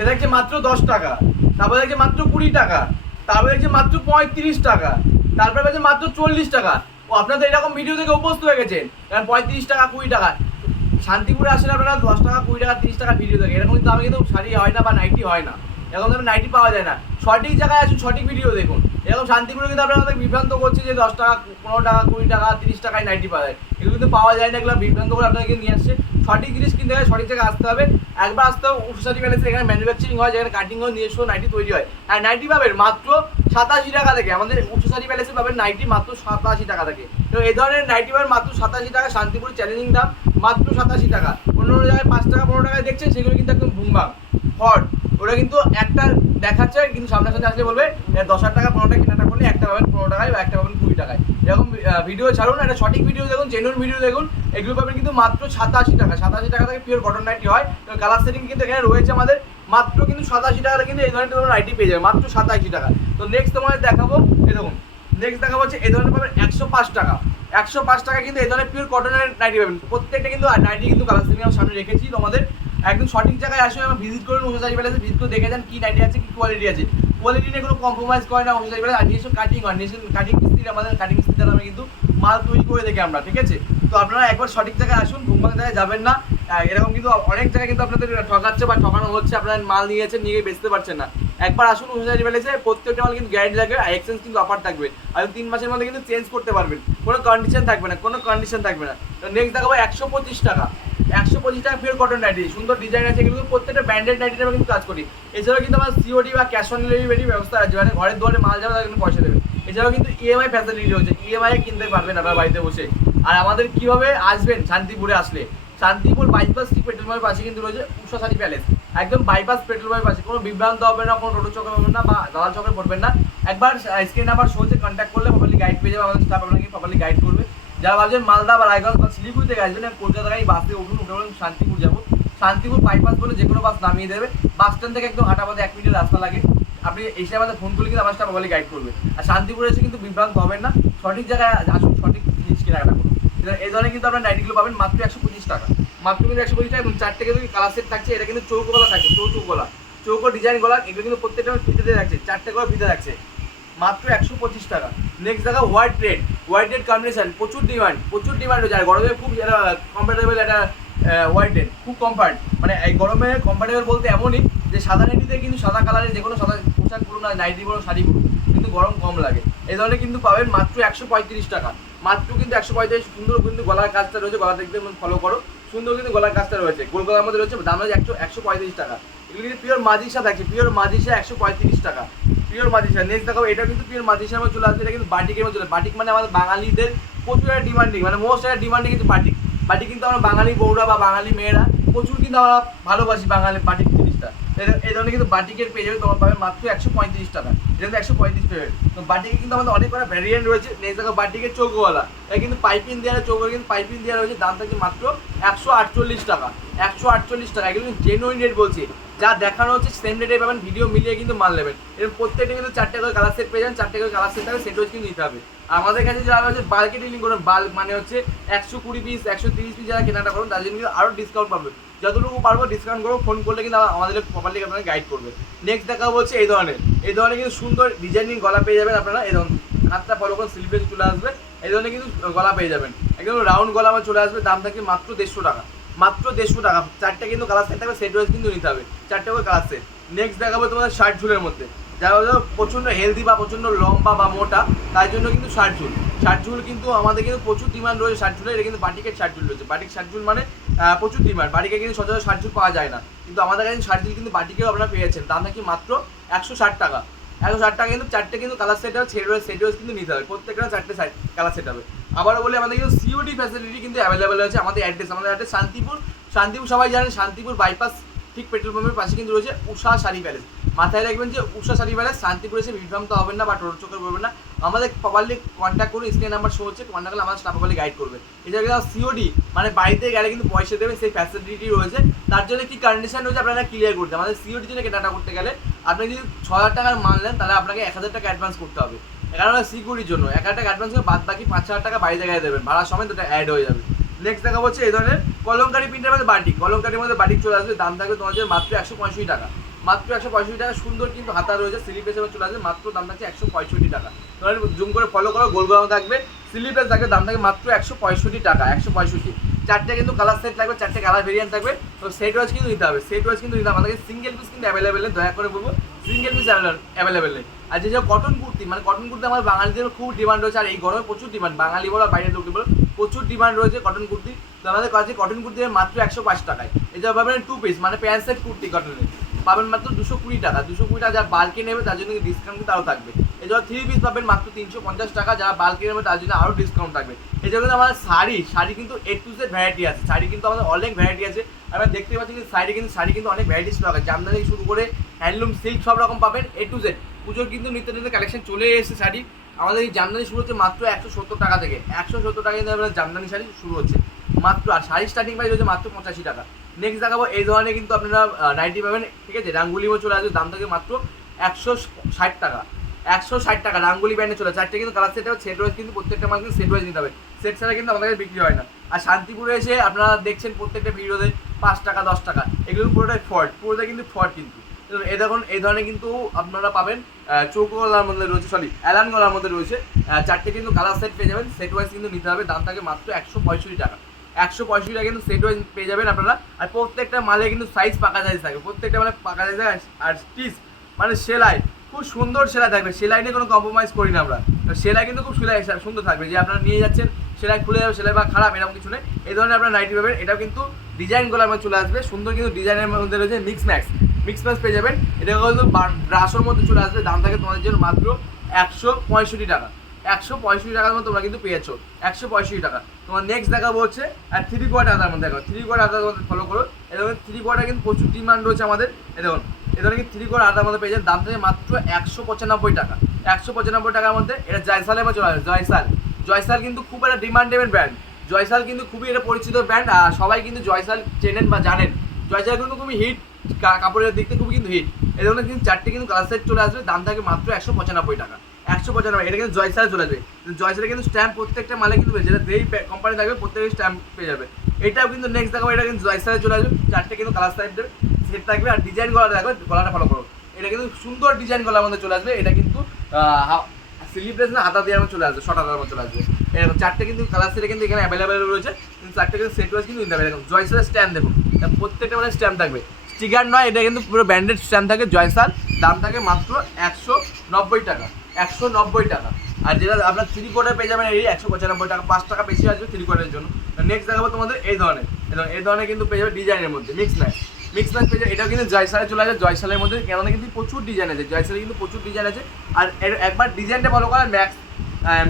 এটা দেখছে মাত্র 10 টাকা, তারপরে দেখছে মাত্র 20 টাকা, তারপরে দেখছে মাত্র 35 টাকা, তারপরে দেখছে মাত্র 40 টাকা। ও আপনাদের এরকম ভিডিও দেখে অভ্যস্ত হয়ে গেছেন, কারণ 35 টাকা 20 টাকা। শান্তিপুরে আসলে আপনারা 10 টাকা 20 টাকা 30 টাকা ভিডিও দেখে, এরকম কিন্তু আমি কিন্তু শাড়ি হয় না বা নাইটি হয় না, এরকম ধরনের নাইটি পাওয়া যায় না। সঠিক জায়গায় আসুন, সঠিক ভিডিও দেখুন। এরকম শান্তিপুরে কিন্তু আপনারা বিভ্রান্ত করছে যে 10 টাকা 15 টাকা 20 টাকা 30 টাকায় নাইটি পাওয়া যায়, এগুলো কিন্তু পাওয়া যায় না। এগুলো বিভ্রান্ত করে আপনাকে নিয়ে আসছে। সঠিক জিনিস কিনতে হয়, সঠিক জায়গায় আসতে হবে। একবার আসতে হবে উষাশাড়ি প্যালেসে, এখানে ম্যানুফ্যাকচারিং হয়, যেখানে কাটিং হয়, নিজস্ব নাইটি তৈরি হয়। আর নাইটি পাবেন মাত্র 87 টাকা থেকে। আমাদের উষাশাড়ি প্যালেসে পাবেন নাইটি মাত্র 87 টাকা থেকে। তো এই ধরনের নাইটি পাবেন মাত্র 87 টাকা। শান্তিপুর চ্যালেঞ্জিং দাম মাত্র 87 টাকা। অন্য অন্য জায়গায় 5 টাকা 15 টাকায় দেখছেন, সেগুলো কিন্তু একদম ভুমবাং ফট। ওরা কিন্তু একটা দেখাচ্ছে, কিন্তু সামনাসামনি আসলে বলবে 10,000 টাকা 15 টাকা কেনাটা করলে একটা পাবেন 15 টাকায় বা একটা পাবেন 20 টাকায়। এরকম ভিডিও ছাড়ুন, একটা সঠিক ভিডিও দেখুন, জেনুইন ভিডিও দেখুন। এগুলো পাবেন কিন্তু মাত্র 87 টাকা। 87 টাকা থেকে পিওর কটন নাইটি হয়। তো কালার সেটিং কিন্তু এখানে রয়েছে আমাদের মাত্র কিন্তু 87 টাকা, কিন্তু এই ধরনের তোমরা নাইটি পেয়ে যাবে মাত্র 87 টাকা। তো নেক্সট তোমাদের দেখাবো, এই দেখুন নেক্সট দেখাবো হচ্ছে এই ধরনের পাবেন 105 টাকা। 105 টাকা কিন্তু এই ধরনের পিওর কটনের নাইটি পাবেন। প্রত্যেকটা কিন্তু নাইটি কিন্তু কালার সেটিং আমি সামনে রেখেছি তোমাদের। একদম সঠিক জায়গায় আসলে আমরা ভিজিট করুন, উষাশাড়ি প্যালেসে ভিজিট করে দেখে যান কি নাইটি আছে, কি কোয়ালিটি আছে। কোয়ালিটি নিয়ে কোনো কম্প্রোমাইজ করে না উষাশাড়ি প্যালেস। আর নিজস্ব কাটিং হয়, নিজস্ব কাটিং মিস্ত্রি, আমাদের কাটিং মিস্ত্রি দ্বারা আমরা কিন্তু মাল তৈরি করে দেখি আমরা, ঠিক আছে। তো আপনারা একবার সঠিক জায়গায় আসুন, ভুমবাং জায়গায় যাবেন না। এরকম কিন্তু অনেক জায়গায় কিন্তু আপনাদের ঠকাচ্ছে বা ঠকানো হচ্ছে, আপনারা মাল নিয়েছেন নিয়ে বেচতে পারছেন না। একবার আসুন উষাশাড়ি প্যালেসে, প্রত্যেকটা মাল কিন্তু গ্যারান্টি থাকবে, আর এক্সচেঞ্জ কিন্তু অফার থাকবে। আর 3 মাসের মধ্যে কিন্তু চেঞ্জ করতে পারবেন, কোনো কন্ডিশন থাকবে না, কোনো কন্ডিশন থাকবে না। তো নেক্সট দেখাবো 125 টাকা। 125 টাকা পিওর কটন নাইটি, সুন্দর ডিজাইন আছে, কিন্তু প্রত্যেকটা ব্র্যান্ডেড নাইটিতে আমরা কিন্তু কাজ করি। এছাড়াও কিন্তু আমার সিওডি বা ক্যাশ অন ডেলিভারি ব্যবস্থা আছে, মানে ঘরের দুয়ারে মাল যাবে তারা কিন্তু পয়সা দেবে। এছাড়াও কিন্তু ইএমআই ফ্যাসিলিটি হচ্ছে, ইএমআই কিনতে পারবেন আপনার বাড়িতে বসে। আর আমাদের কিভাবে আসবেন, শান্তিপুরে আসলে শান্তিপুর বাইপাস পেট্রোল পাম্পের পাশে কিন্তু রয়েছে উষাশাড়ি প্যালেস, একদম বাইপাস পেট্রোল পাম্পের পাশে। কোনো বিভ্রান্ত হবে না, কোনো টোটো চক্কর পাবেন না বা দালাল চক্করে পড়বেন না। একবার স্ক্রিন নাম্বার শোতে কন্ট্যাক্ট করলে প্রপারলি গাইড পেয়ে যাবে, আমাদের স্টাফ আপনাকে প্রপারলি গাইড করবে। যারা ভাবছেন মালদা বা রায়গঞ্জ বা শিলিগুড়ি থেকে আসবেন, কলকাতা থেকে বাসে উঠুন, উঠে বলুন শান্তিপুর যাবো, শান্তিপুর বাইপাস বলে যে কোনো বাস নামিয়ে দেবে। বাস স্ট্যান্ড থেকে একদম হাঁটা পথে 1 মিনিটের রাস্তা লাগে। আপনি এসে আমাদের ফোন করলে কিন্তু আমার স্টাফ প্রপারলি গাইড করবে। আর শান্তিপুরে এসে কিন্তু বিভ্রান্ত হবেন না, সঠিক জায়গায় আসুন, সঠিক জিনিস কেনাকাটা করুন। এই ধরনের কিন্তু আপনার নাইটিগুলো পাবেন মাত্র 125 টাকা, মাত্র কিন্তু 125 টাকা। এবং 4টে কিন্তু কালার সেট থাকছে, এটা কিন্তু চৌকো গলা থাকছে, চৌচৌ গলা, চৌকো ডিজাইন গলা, এগুলো কিন্তু প্রত্যেকটা ফিতে থাকছে, 4টে করে ফিতে থাকছে, মাত্র 125 টাকা। নেক্সট দেখা হোয়াইট রেড কম্বিনেশন, প্রচুর ডিমান্ড হচ্ছে। আর গরমে খুব কমফর্টেবল একটা হোয়াইট রেড, খুব কমফর্ট। মানে এই গরমে কমফর্টেবল বলতে এমনই যে সাদা নাইটিতে কিন্তু সাদা কালারের যে কোনো সাদা পোশাক পরুন, আর নাইটি পরুন, শাড়ি পরুন, কিন্তু গরম কম লাগে। এই ধরনের কিন্তু পাবেন মাত্র 135 টাকা, মাত্র কিন্তু 135। সুন্দর কিন্তু গলার কাজটা রয়েছে, গলা দেখতে ফলো করো, সুন্দর কিন্তু গলার কাজটা রয়েছে, গোল গলার মধ্যে রয়েছে, দাম হচ্ছে 135 টাকা। এগুলো কিন্তু পিওর মাদিসা থাকছে, পিওর মাদিসা 135 টাকা, পিওর মাদিসা। নেক্সট দেখাবো, এটা কিন্তু পিওর মাদিসার মধ্যে চলে আসবে। এটা কিন্তু বাটিকের মধ্যে চলে, বাটিক মানে আমাদের বাঙালিদের প্রচুর একটা ডিমান্ডিং, মানে মোস্ট একটা ডিমান্ডিং কিন্তু বাটিক। বাটিক কিন্তু আমরা বাঙালি বউরা বা বাঙালি মেয়েরা প্রচুর কিন্তু আমরা ভালোবাসি বাঙালি বাটিক জিনিসটা। এই ধরনের কিন্তু বাটিকের পেয়ে যাবে, তোমার পাবে মাত্র 135 টাকা। এটা কিন্তু 135 পেয়ে যাবে। তো বাটিকে কিন্তু আমাদের অনেক কটা ভ্যারিয়েন্ট রয়েছে। নেক্সট দেখো বাটিকের চৌকোওয়ালা, এটা কিন্তু পাইপিং দেওয়া, চৌকোর কিন্তু পাইপিং দেওয়া রয়েছে, দাম থাকছে মাত্র 148 টাকা, 148 টাকা। এগুলো কিন্তু জেনুইন রেট বলছি, যা দেখানো হচ্ছে সেম রেটে পাবেন, ভিডিও মিলিয়ে কিন্তু মাল নেবেন। এর প্রত্যেকটা কিন্তু 4টে করে কালার সেট পেয়ে যান, 4টে করে কালার সেট থাকবে, সেট হচ্ছে কিন্তু নিতে হবে। আমাদের কাছে যারা হচ্ছে বাল্কে ডিলিং করুন, বাল্ক মানে হচ্ছে 120 পিস 130 পিস যারা কেনাটা করুন, তার জন্য কিন্তু আরও ডিসকাউন্ট পাবে। যতটুকু পারবো ডিসকাউন্ট করবো, ফোন করলে কিন্তু আমাদের প্রপারলি আপনাকে গাইড করবে। নেক্সট দেখা হচ্ছে এই ধরনের কিন্তু সুন্দর ডিজাইনিং গলা পেয়ে যাবেন আপনারা। এই ধরনের হাতটা ফলো করে স্লিপেজ চলে আসবে, এই ধরনের কিন্তু গলা পেয়ে যাবেন, একদম রাউন্ড গলা আমার চলে আসবে। দাম থাকবে মাত্র 150 টাকা, মাত্র 150 টাকা। 4টে কিন্তু কালার সেট থাকবে, সেট ওয়াইজ কিন্তু নিতে হবে, 4টে করে কালার সেট। নেক্সট দেখাবো তোমাদের শার্ট ঝুলের মধ্যে, যারা প্রচণ্ড হেলদি বা প্রচণ্ড লম্বা বা মোটা, তার জন্য কিন্তু শার্ট ঝুল কিন্তু আমাদের কিন্তু প্রচুর ডিমান্ড রয়েছে শার্ট ঝুলের। এটা কিন্তু বাটিকের শার্ট ঝুল রয়েছে, বাটিক শার্ট ঝুল মানে প্রচুর ডিমান্ড। বাটিকে কিন্তু সচরাচর শার্ট ঝুল পাওয়া যায় না, কিন্তু আমাদের কাছে শার্ট ঝুল কিন্তু বাটিকেও আপনারা পেয়েছেন। দাম নাকি মাত্র 160 টাকা, 160 টাকা। কিন্তু 4টে কিন্তু কালার সেট হবে, সেট ওয়াইজ কিন্তু নিতে হবে, প্রত্যেকটা 4টে কালার সেট হবে। আবারও বলি, আমাদের কিন্তু সিওডি ফ্যাসিলিটি কিন্তু অ্যাভেলেবেল আছে। আমাদের অ্যাড্রেস শান্তিপুর সবাই জানেন, শান্তিপুর বাইপাস ঠিক পেট্রোল পাম্পের পাশে কিন্তু রয়েছে উষাশাড়ি প্যালেস। মাথায় রাখবেন যে উষাশাড়ি প্যালেস, শান্তিপুর এসে বিভ্রান্ত হবেন না বা টোটো চক্করে পড়বেন না। আমাদের প্রপারলি কন্ট্যাক্ট করুন, স্ক্রিন নাম্বার শো হচ্ছে, কন্ট্যাক্ট করলে আমাদের স্টাফ প্রপারলি গাইড করবে। এছাড়া সিওডি মানে বাড়িতে গেলে কিন্তু পয়সা দেবেন, সেই ফ্যাসিলিটি রয়েছে। তার জন্য কি কন্ডিশন রয়েছে আপনারা ক্লিয়ার করতে, আমাদের সিওডির জন্য কেনাটা করতে গেলে আপনি যদি 6,000 টাকার মাল নেন, তাহলে আপনাকে 1,000 টাকা অ্যাডভান্স করতে হবে, কারণ সিকিউরিটির জন্য 1,000 টাকা অ্যাডভান্স করে বাদ বাকি 5,000 টাকা বাইরে জায়গায় দেবেন, ভাড়ার সময় দুটো অ্যাড হয়ে যাবে। নেক্সট দেখা হচ্ছে এই ধরনের কলমকারি প্রিন্টের মধ্যে বাটিক, কলমকারির মধ্যে বাটিক চলে আসবে, দাম থাকবে তোমাদের মাত্র 165 টাকা, মাত্র 165 টাকা। সুন্দর কিন্তু হাতা রয়েছে, স্লিপলেস এবার চলে আসবে, মাত্র দাম থাকছে 165 টাকা। তোমরা জুম করে ফলো করো, গোল গোল থাকবে, স্লিপলেস থাকবে, দাম থাকবে মাত্র 165 টাকা, 165। চারটে কিন্তু কালার সেট থাকবে, চারটে কালার ভেরিয়েন্ট থাকবে। তো সেট ওয়াইজ কিন্তু নিতে হবে, সেট ওয়াইজ কিন্তু নিতে হবে। আমাদেরকে সিঙ্গেল পিস কিন্তু অ্যাভেলেবেল নেই, দয়া করে বলবো সিঙ্গেল পিস অ্যাভেলেবেল নেই। আর যে কটন কুর্তি, মানে কটন কুর্তি আমার বাঙালিদের খুব ডিমান্ড রয়েছে, আর এই গরমে প্রচুর ডিমান্ড, বাঙালি বলো আর বাইরের লোক বলো প্রচুর ডিমান্ড রয়েছে কটন কুর্তি। তো আমাদের কাছে কটন কুর্তি মাত্র 105 টাকায়। এই যে পাবেন 2 পিস মানে প্যান্ট সেট কুর্তি কটনের, পাবেন মাত্র 220 টাকা। 220 টাকা, যারা বাল্কে নেবে তার জন্য ডিসকাউন্ট কিন্তু আরও থাকবে। এছাড়া 3 পিস পাবেন মাত্র 350 টাকা, যারা বাল্কে নেবে তার জন্য আরও ডিসকাউন্ট থাকবে। এছাড়া কিন্তু আমাদের শাড়ি কিন্তু A to Z ভ্যারাইটি আছে, শাড়ি কিন্তু আমাদের অনেক ভ্যারাইটি আছে। আমরা দেখতে পাচ্ছি কিন্তু শাড়ি কিন্তু অনেক ভ্যারাইটি স্টক আছে, জামদানি থেকে শুরু করে হ্যান্ডলুম, সিল্ক সব রকম পাবেন A to Z। পুজোর কিন্তু নিত্য নতুন কালেকশন চলে এসেছে শাড়ি। আমাদের এই জামদানি শুরু হচ্ছে মাত্র 170 টাকা থেকে, 170 টাকা কিন্তু আমাদের জামদানি শাড়ি শুরু হচ্ছে মাত্র। আর শাড়ি স্টার্টিং প্রাইস হচ্ছে মাত্র 85 টাকা। নেক্সট দেখাবো এই ধরনের কিন্তু আপনারা নাইটি পাবেন, ঠিক আছে। রাঙ্গুলিও চলে আসবে, দাম থাকে মাত্র 160 টাকা, 160 টাকা। রাঙ্গুলি ব্র্যান্ডে চলে, চারটে কিন্তু কালার সেট হবে, সেট ওয়াইজ কিন্তু প্রত্যেকটা মাল কিন্তু সেট ওয়াইজ নিতে হবে, সেট ছাড়া কিন্তু আমাদের বিক্রি হয় না। আর শান্তিপুরে এসে আপনারা দেখছেন প্রত্যেকটা ভিডিওতে 5 টাকা 10 টাকা, এগুলো পুরোটাই ফল্ট, পুরোটাই কিন্তু ফল্ট। কিন্তু এই দেখুন এই ধরনের কিন্তু আপনারা পাবেন চৌকো গলার মধ্যে রয়েছে, অ্যালান গলার মধ্যে রয়েছে, চারটে কিন্তু কালার সেট পেয়ে যাবেন, সেট ওয়াইজ কিন্তু নিতে হবে, দাম থাকে মাত্র 165 টাকা, 165 টাকা কিন্তু সেট ওয়াইজ পেয়ে যাবেন আপনারা। আর প্রত্যেকটা মালে কিন্তু সাইজ পাকা সাইজ থাকবে, প্রত্যেকটা মানে পাকা সাইজ। আর স্টিচ মানে সেলাই খুব সুন্দর সেলাই থাকবে, সেলাই নিয়ে কোনো কম্প্রোমাইজ করি না আমরা। সেলাই কিন্তু খুব সুন্দর থাকবে, যে আপনারা নিয়ে যাচ্ছেন সেলাই খুলে যাবে, সেলাই বা খারাপ এরকম কিছু নেই। এই ধরনের আপনারা নাইটি পাবেন, এটাও কিন্তু ডিজাইন গলার মধ্যে চলে আসবে, সুন্দর কিন্তু ডিজাইনের মধ্যে রয়েছে। মিক্স ম্যাক্স পেয়ে যাবেন, এটা কিন্তু ব্রাশোর মধ্যে চলে আসবে, দাম থাকে তোমাদের জন্য মাত্র 165 টাকা, 165 টাকার মধ্যে তোমরা কিন্তু পেয়েছো, 165 টাকা। তোমার নেক্সট দেখাবো হচ্ছে আর 3/4 আদার মধ্যে, দেখো 3/4 আদার মধ্যে ফলো করো। এরকম 3/4 কিন্তু প্রচুর ডিমান্ড রয়েছে আমাদের। এ দেখুন এ ধরনের কিন্তু 3/4 আদার মধ্যে পেয়ে যাবেন, দাম থাকে মাত্র 195 টাকা, 195 টাকার মধ্যে। এটা জয়সালের মধ্যে চলে আসবে, জয়সাল কিন্তু খুব একটা ডিমান্ডেবল ব্র্যান্ড, জয়সাল কিন্তু খুবই একটা পরিচিত ব্র্যান্ড, আর সবাই কিন্তু জয়সাল চেনেন বা জানেন। জয়সাল কিন্তু খুবই হিট, কাপড়ের দিক থেকে খুবই কিন্তু হিট। এই ধরনের কিন্তু চারটে কিন্তু কালার সেট চলে আসবে, দাম থাকে মাত্র 195 টাকা, 195। এটা কিন্তু জয়সালে চলে আসবে, জয়সালে কিন্তু স্ট্যাম্প প্রত্যেকটা মালে কিন্তু পেয়ে যাবে, যেই কোম্পানি থাকবে প্রত্যেকটা স্ট্যাম্প পেয়ে যাবে। এটাও কিন্তু নেক্সট দেখাবো, এটা কিন্তু জয়সালে চলে আসবে, চারটে কিন্তু কালার সেট থাকবে। আর ডিজাইন গলা দেখবে, গলাটা ফলো করো, এটা কিন্তু সুন্দর ডিজাইন গলার মধ্যে চলে আসবে। এটা কিন্তু স্লিভলেস না, হাতা দেওয়ার মধ্যে চলে আসবে, শর্ট হাতার মধ্যে চলে আসবে। এরকম চারটে কিন্তু কালার সেট কিন্তু এখানে অ্যাভেলেবেল রয়েছে, কিন্তু চারটে কিন্তু সেট ওয়াইজ কিন্তু নিতে হবে। এরকম জয়সালের স্ট্যাম্প দেখুন, প্রত্যেকটা মানে স্ট্যাম্প থাকবে, স্টিকার নয়, এটা কিন্তু পুরো ব্র্যান্ডেড স্ট্যাম্প থাকে জয়সাল, দাম থাকে মাত্র 190 টাকা, 190 টাকা। আর যেটা আপনার 3/4 পেয়ে যাবেন এই 195 টাকা, 5 টাকা বেশি আসবে 3/4 জন্য। নেক্সট দেখাবো তোমাদের এই ধরনের কিন্তু পেয়ে যাবে ডিজাইনের মধ্যে মিক্স ম্যাচ পেয়ে যাবে। এটাও কিন্তু জয়সালে চলে আসে, জয়সালের মধ্যে কেননা কিন্তু প্রচুর ডিজাইন আছে, জয়সালে কিন্তু প্রচুর ডিজাইন আছে। আর একবার ডিজাইনটা ভালো করে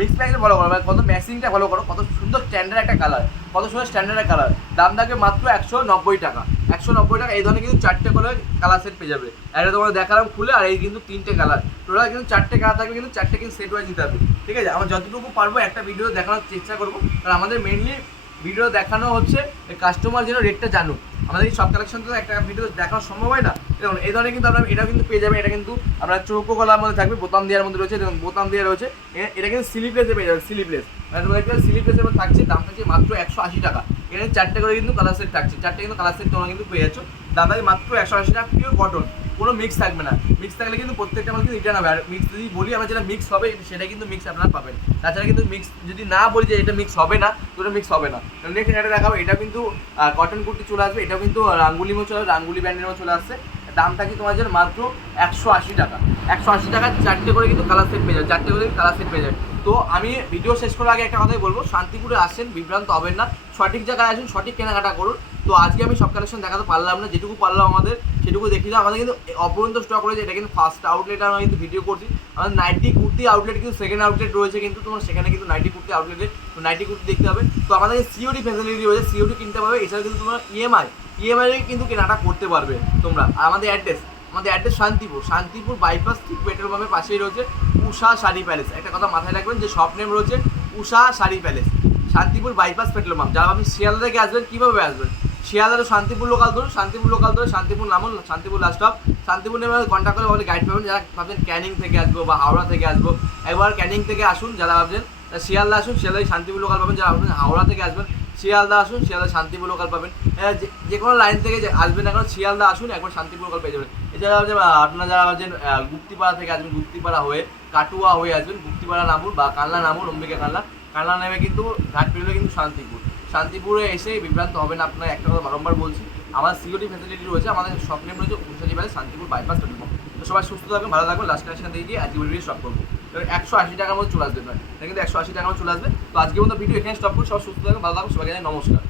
মিক্স ম্যাক্সে ফলো করো, কত ম্যাক্সিংটা ফলো করো, কত সুন্দর স্ট্যান্ডার্ড একটা কালার, কত সুন্দর স্ট্যান্ডার্ড একটা কালার, দাম থাকবে মাত্র 190 টাকা, 190 টাকা। এই ধরনের কিন্তু চারটে করে কালার সেট পেয়ে যাবে। এটা তোমাদের দেখালাম খুলে, আর এই কিন্তু 3টে কালার, টোটাল কিন্তু 4টে কালার থাকবে, কিন্তু 4টে কিন্তু সেট ওয়াইজ নিতে হবে, ঠিক আছে। আমরা যতটুকু পারবো একটা ভিডিও দেখানোর চেষ্টা করবো, কারণ আমাদের মেনলি ভিডিও দেখানো হচ্ছে কাস্টমার যেন রেটটা জানুক। আমাদের এই সব কালেকশন তো একটা ভিডিও দেখানো সম্ভব হয় না। দেখুন এই ধরনের কিন্তু আপনার এটা কিন্তু পেয়ে যাবেন, এটা কিন্তু আপনার চৌকো গলার মধ্যে থাকবে, বোতাম দেওয়ার মধ্যে রয়েছে, দেখুন বোতাম দেওয়া রয়েছে। এটা কিন্তু স্লিভলেসে পেয়ে যাবে, স্লিভলেস মানে তোমাদের স্লিভলেসের মধ্যে থাকছে, দাম থাকছে মাত্র 180 টাকা। এখানে চারটে করে কিন্তু কালার সেট থাকছে, চারটে কিন্তু কালার সেট তোমরা কিন্তু পেয়ে যাচ্ছ, দাম থাকছে মাত্র 180 টাকা। পিওর কটন, কোনো মিক্স থাকবে না, মিক্স থাকলে কিন্তু প্রত্যেকটা মাল কিন্তু রিটার্ন হবে। আর মিক্স যদি বলি আমরা যেটা মিক্স হবে সেটা কিন্তু মিক্স আপনারা পাবেন, তাছাড়া কিন্তু মিক্স যদি না বলি যে এটা মিক্স হবে না, তো এটা মিক্স হবে না। নেক্সট এটা দেখাবো, এটা কিন্তু কটন কুর্তি চলে আসবে, এটাও কিন্তু রাঙ্গুলি মতো চলে, রাঙ্গুলি ব্র্যান্ডের মতো চলে আসছে, দামটা কি তোমার জন্য মাত্র 180 টাকা, 180 টাকা। চারটে করে কিন্তু কালার সেট পেয়ে যাবে, চারটে করে কালার সেট পেয়ে যাবে। তো আমি ভিডিও শেষ করার আগে একটা কথাই বলবো, শান্তিপুরে আসেন বিভ্রান্ত হবেন না, সঠিক জায়গায় আসুন, সঠিক কেনাকাটা করুন। তো আজকে আমি সব কালেকশন দেখাতে পারলাম না, যেটুকু পারলাম আমাদের সেটুকু দেখিলাম। আমাদের কিন্তু অপরন্ত স্টক রয়েছে, এটা কিন্তু ফার্স্ট আউটলেট আমরা কিন্তু ভিডিও করছি। আমাদের নাইটি কুর্তি আউটলেট কিন্তু সেকেন্ড আউটলেট রয়েছে, কিন্তু তোমার সেখানে কিন্তু নাইটি কুর্তি আউটলেটে তো নাইটি কুর্তি দেখতে হবে। তো আমাদের সিওডি ফ্যাসিলিটি রয়েছে, সিওডি কিনতে পারবে, এছাড়া কিন্তু তোমরা ইএমআই কিন্তু কেনাটা করতে পারবে তোমরা। আর আমাদের অ্যাড্রেস শান্তিপুর বাইপাস ঠিক পেট্রোল পাম্পের পাশেই রয়েছে উষা শাড়ি প্যালেস। একটা কথা মাথায় রাখবেন যে শপ নেম রয়েছে Usha sari palace, Shantipur bypass petrol pump. যারা আপনি শিয়ালদা থেকে আসবেন, কীভাবে আসবেন? শিয়ালদার শান্তিপুর লোকাল ধরুন, শান্তিপুর নামুন, শান্তিপুর লাস্ট স্টপ, শান্তিপুর নেমে কন্ট্যাক্ট করে বলে গাইড পাবেন। যারা ভাবছেন ক্যানিং থেকে আসবো বা হাওড়া থেকে আসবো, একবার ক্যানিং থেকে আসুন। যারা ভাবছেন শিয়ালদা আসুন, শিয়ালদায় শান্তিপুর লোকাল পাবেন। যারা ভাবছেন হাওড়া থেকে আসবেন, শিয়ালদা আসুন, শিয়ালদা শান্তিপুর লোকাল পাবেন। যে কোনো লাইন থেকে আসবেন না কেন শিয়ালদা আসুন, একবার শান্তিপুর লোকাল পেয়ে যাবেন। এছাড়াও যে আপনারা যারা আছেন গুপ্তিপাড়া থেকে আসবেন, গুপ্তিপাড়া হয়ে কাটুয়া হয়ে আসবেন, গুপ্তিপাড়া নামুন বা কানলা নামুন, অম্বিকা কানলা নেমে কিন্তু ঘাট পেরোলে কিন্তু শান্তিপুরে এসে বিভ্রান্ত হবেন। আপনার একটা কথা বারংবার বলছি, আমাদের সিকিউরিটি ফ্যাসিলিটি রয়েছে, আমাদের শপ নেম রয়েছে উনষাটি বাজার শান্তিপুর বাইপাস পেট্রোল পাম্প। তো সবাই সুস্থ থাকবেন, ভালো থাকবেন। লাস্ট কানেকশন দিয়ে দিয়ে আজকে ভিডিও স্টপ করবো। 180 টাকার মধ্যে চলে আসবে, এটা কিন্তু 180 টাকার মধ্যে চলে আসবে। তো আজকের মতো ভিডিও এখানে স্টপ করুন। সবাই সুস্থ থাকবেন, ভালো থাকবেন, সবাইকে জানাই নমস্কার।